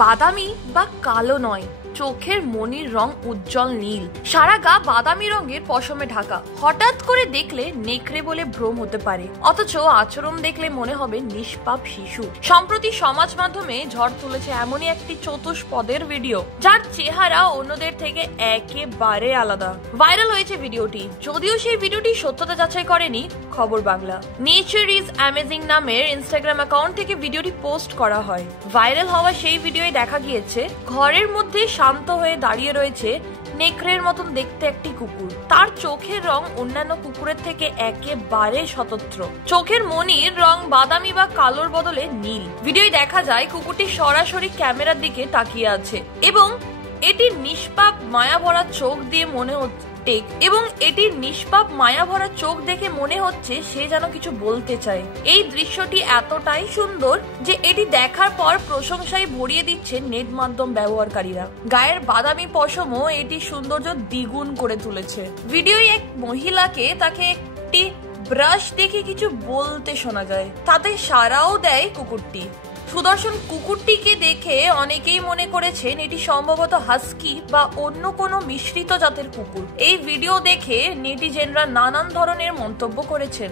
বাদামি বা কালো নয়, চোখের মনির রং উজ্জ্বল নীল, সারা গা বাদামি রঙের পশমে ঢাকা। হঠাৎ করে দেখলে নেকড়ে বলে ভ্রম হতে পারে, অথচ আচরণ দেখলে মনে হবে নিষ্পাপ শিশু। সম্প্রতি সমাজ মাধ্যমে ঝড় তুলেছে এমনই একটি চতুষ্পদের ভিডিও, যার চেহারা অন্যদের থেকে একেবারে আলাদা। ভাইরাল হয়েছে ভিডিওটি, যদিও সেই ভিডিওটি সত্যতা যাচাই করেনি খবর বাংলা। নেচার ইজ অ্যামেজিং নামের ইনস্টাগ্রাম অ্যাকাউন্ট থেকে ভিডিওটি পোস্ট করা হয়। ভাইরাল হওয়া সেই ভিডিওয় দেখা গিয়েছে ঘরের মধ্যে শান্ত হয়ে দাঁড়িয়ে রয়েছে নেকড়ের মতন দেখতে একটি কুকুর। তার চোখের রং অন্যান্য কুকুরের থেকে একেবারে স্বতন্ত্র। চোখের মনির রং বাদামি বা কালোর বদলে নীল। ভিডিওয় দেখা যায় কুকুরটি সরাসরি ক্যামেরার দিকে তাকিয়ে আছে এবং এটির নিষ্পাপ মায়া ভরা চোখ দেখে মনে হচ্ছে সে যেন কিছু বলতে চায়। এই দৃশ্যটি এতটাই সুন্দর যে এটি দেখার পর প্রশংসায় ভরিয়ে দিচ্ছে নেট মাধ্যম ব্যবহারকারীরা। গায়ের বাদামি পশমও এটি সৌন্দর্য দ্বিগুণ করে তুলেছে। ভিডিওয় এক মহিলাকে তাকে একটি ব্রাশ দেখে কিছু বলতে শোনা যায়, তাতে সাড়াও দেয় কুকুরটি। সুদর্শন কুকুরটিকে দেখে অনেকেই মনে করেছেন এটি সম্ভবত হাস্কি বা অন্য কোনো মিশ্রিত জাতের কুকুর। এই ভিডিও দেখে নেটিজেনরা নানান ধরনের মন্তব্য করেছেন।